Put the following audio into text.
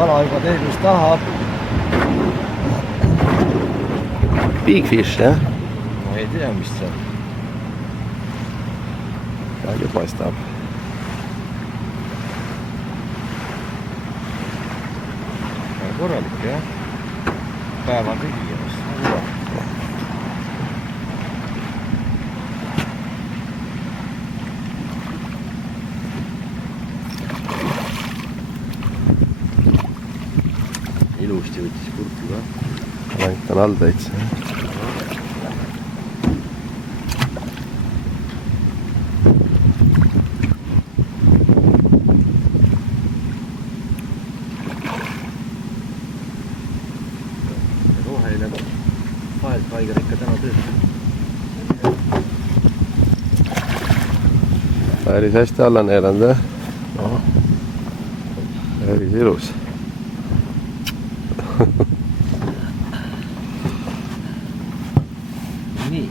kala juba teedust tahab. Big fish, jah? Ma ei tea, mis see on. Palju paistab. Korralik, jah. Päeva tegi ennast. Ilusti võttis kurki ka. Näitan all täitsa. Roheline paelpaiger ikka täna töötab. Päris hästi alla neelanud, jah? Päris ilus. Nii.